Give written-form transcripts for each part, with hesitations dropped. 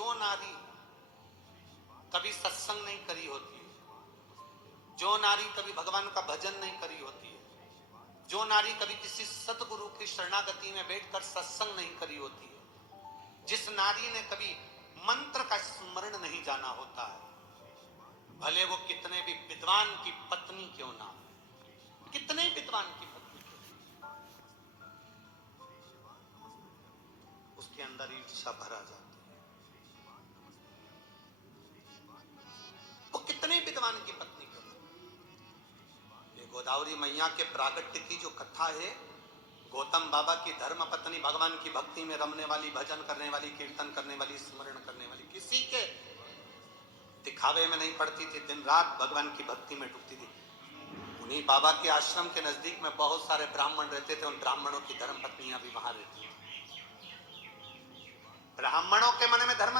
जो नारी कभी सत्संग नहीं करी होती है, जो नारी कभी भगवान का भजन नहीं करी होती है, जो नारी कभी किसी सतगुरु की शरणागति में बैठकर सत्संग नहीं करी होती है, जिस नारी ने कभी मंत्र का स्मरण नहीं जाना होता है, भले वो कितने भी विद्वान की पत्नी क्यों ना, कितने विद्वान की पत्नी क्यों, उसके अंदर ईर्ष्या भरा जाता है। वो कितने विद्वान की पत्नी क्यों ना। ये गोदावरी मैया के प्रागट्य की जो कथा है, गौतम बाबा की धर्म पत्नी भगवान की भक्ति में रमने वाली, भजन करने वाली, कीर्तन करने वाली, स्मरण करने वाली, किसी के दिखावे में नहीं पड़ती थी, दिन रात भगवान की भक्ति में डूबती थी। उन्हीं बाबा के आश्रम के नजदीक में बहुत सारे ब्राह्मण रहते थे, उन ब्राह्मणों की धर्म पत्नियां भी वहां रहती थी। ब्राह्मणों के मन में धर्म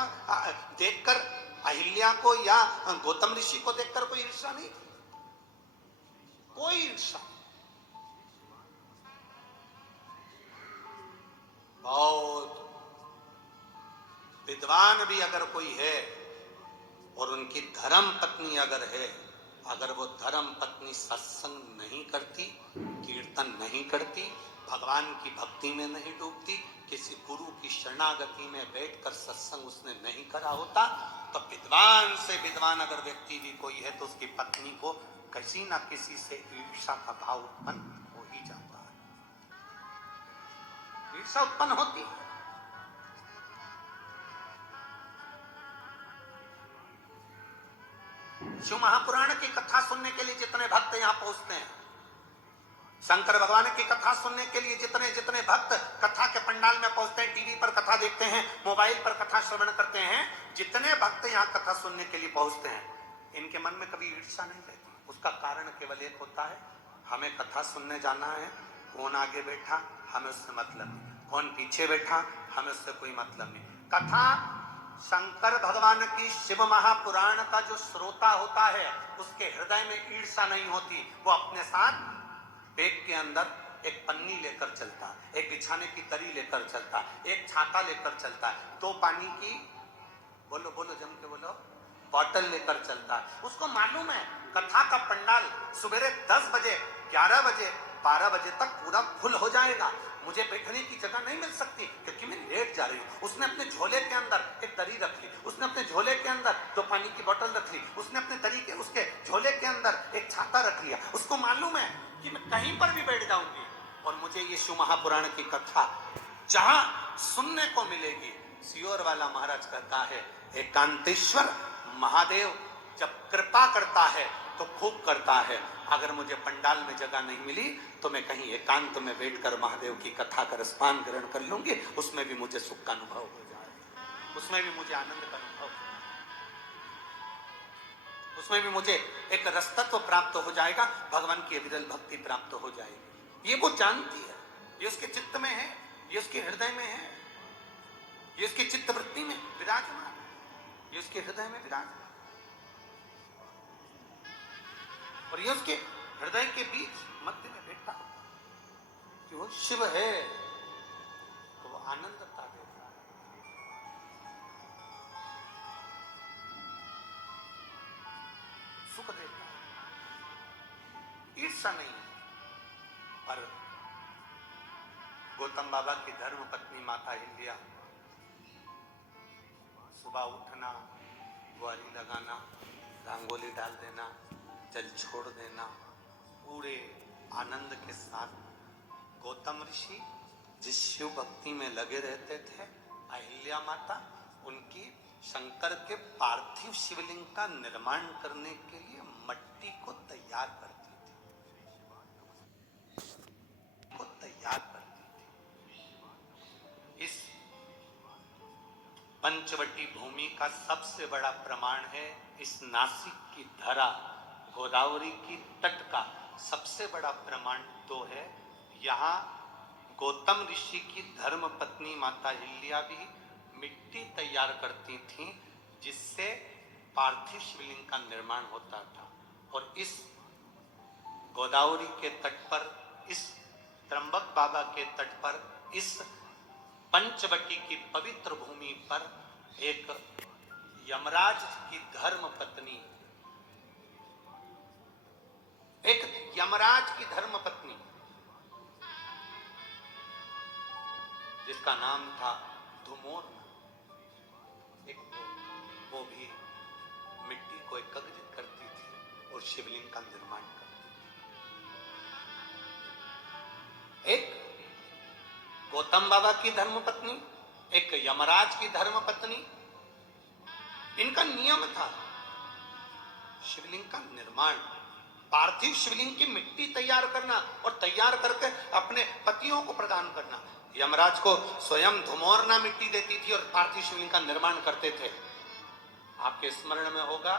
देखकर अहिल्या को या गौतम ऋषि को देखकर कोई ईर्ष्या नहीं थी, कोई ईर्ष्या। बहुत विद्वान भी अगर कोई है और उनकी धर्म पत्नी अगर है, अगर वो धर्म पत्नी सत्संग नहीं करती, कीर्तन नहीं करती, भगवान की भक्ति में नहीं डूबती, किसी गुरु की शरणागति में बैठकर सत्संग उसने नहीं करा होता, तो विद्वान से विद्वान अगर व्यक्ति भी कोई है तो उसकी पत्नी को किसी ना किसी से ईर्ष्या का भाव उत्पन्न हो ही जाता है, ईर्ष्या उत्पन्न होती है। शिव महापुराण की कथा सुनने के लिए जितने भक्त यहां पहुंचते हैं, शंकर भगवान की कथा सुनने के लिए जितने जितने भक्त कथा के पंडाल में पहुंचते हैं, टीवी पर कथा देखते हैं, मोबाइल पर कथा श्रवण करते हैं, जितने भक्त यहाँ कथा सुनने के लिए पहुंचते हैं, इनके मन में कभी ईर्ष्या नहीं रहती। उसका कारण केवल एक होता है, हमें कथा सुनने जाना है, कौन आगे बैठा हमें उससे मतलब नहीं, कौन पीछे बैठा हमें उससे कोई मतलब नहीं। कथा शंकर भगवान की शिव महापुराण का जो श्रोता होता है उसके हृदय में ईर्ष्या नहीं होती, वो अपने साथ बैग के अंदर एक पन्नी लेकर चलता है, एक बिछाने की दरी लेकर चलता है, एक छाता लेकर चलता है, 2 पानी की बोलो बोलो जम के बोलो बॉटल लेकर चलता है। उसको मालूम है कथा का पंडाल सुबह 10 बजे 11 बजे 12 बजे तक पूरा फुल हो जाएगा, मुझे बैठने की जगह नहीं मिल सकती क्योंकि मैं लेट जा रही हूँ। उसने अपने झोले के अंदर एक दरी रख ली, उसने अपने झोले के अंदर 2 पानी की बोतल रख ली, उसने अपने दरी के उसके झोले के अंदर एक छाता रख लिया। उसको मालूम है कि मैं कहीं पर भी बैठ जाऊंगी और मुझे ये शिव महापुराण की कथा जहां सुनने को मिलेगी। सियोर वाला महाराज कहता है, एकांतेश्वर महादेव जब कृपा करता है तो खूब करता है, अगर मुझे पंडाल में जगह नहीं मिली तो मैं कहीं एकांत में बैठकर महादेव की कथा का रसपान ग्रहण कर लूंगी, उसमें भी मुझे सुख का अनुभव हो जाएगा, उसमें भी मुझे आनंद का अनुभव, उसमें भी मुझे एक रसतत्व प्राप्त हो जाएगा, भगवान की अविरल भक्ति प्राप्त हो जाएगी। ये वो जानती है, ये उसके चित्त में है, ये उसके हृदय में है, ये उसकी चित्तवृत्ति में विराजमान, ये उसके हृदय में विराजमान, और ये उसके हृदय के बीच मध्य में बैठा कि वो शिव है, तो वो आनंदता देता है, सुख देता है, ईर्ष्या नहीं है। पर गौतम बाबा की धर्म पत्नी माता अहिल्या, सुबह उठना, बुआरी लगाना, रंगोली डाल देना, जल छोड़ देना, पूरे आनंद के साथ गौतम ऋषि जिस शिव भक्ति में लगे रहते थे, अहिल्या माता उनकी शंकर के पार्थिव शिवलिंग का निर्माण करने के लिए मट्टी को तैयार करती थी, को तैयार करती थी। इस पंचवटी भूमि का सबसे बड़ा प्रमाण है, इस नासिक की धरा गोदावरी की तट का सबसे बड़ा प्रमाण तो है, यहाँ गौतम ऋषि की धर्म पत्नी माता अहिल्या भी मिट्टी तैयार करती थीं, जिससे पार्थिव शिवलिंग का निर्माण होता था। और इस गोदावरी के तट पर, इस त्र्यंबक बाबा के तट पर, इस पंचवटी की पवित्र भूमि पर एक यमराज की धर्म पत्नी, एक यमराज की धर्म पत्नी जिसका नाम था धुमोर, एक वो भी मिट्टी को एकत्रित करती थी और शिवलिंग का निर्माण करती थी। एक गौतम बाबा की धर्मपत्नी, एक यमराज की धर्मपत्नी, इनका नियम था शिवलिंग का निर्माण, पार्थिव शिवलिंग की मिट्टी तैयार करना और तैयार करके अपने पतियों को प्रदान करना। यमराज को स्वयं धुमोरना मिट्टी देती थी और पार्थिव शिवलिंग का निर्माण करते थे। आपके स्मरण में होगा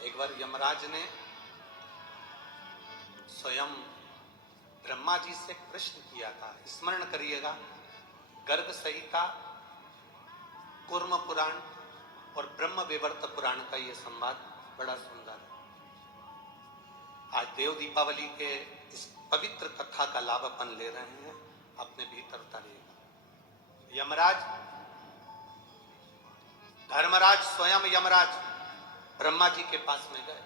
एक बार यमराज ने स्वयं ब्रह्मा जी से प्रश्न किया था, स्मरण करिएगा, गर्ग संहिता, कूर्म पुराण और ब्रह्म विवर्त पुराण का यह संवाद बड़ा सुंदर है। आज देव दीपावली के इस पवित्र कथा का लाभ अपन ले रहे हैं, अपने भीतर उतारिएगा। यमराज, धर्मराज स्वयं यमराज ब्रह्मा जी के पास में गए।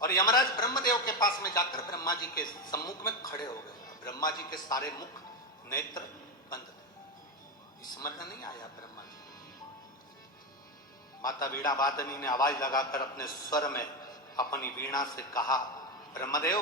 और यमराज ब्रह्मदेव के पास में जाकर ब्रह्मा जी के सम्मुख में खड़े हो गए। ब्रह्मा जी के सारे मुख नेत्र बंद थे, स्मरण नहीं आया ब्रह्मा जी। माता वीणा वादनी ने आवाज लगाकर अपने स्वर में अपनी वीणा से कहा, ब्रह्मदेव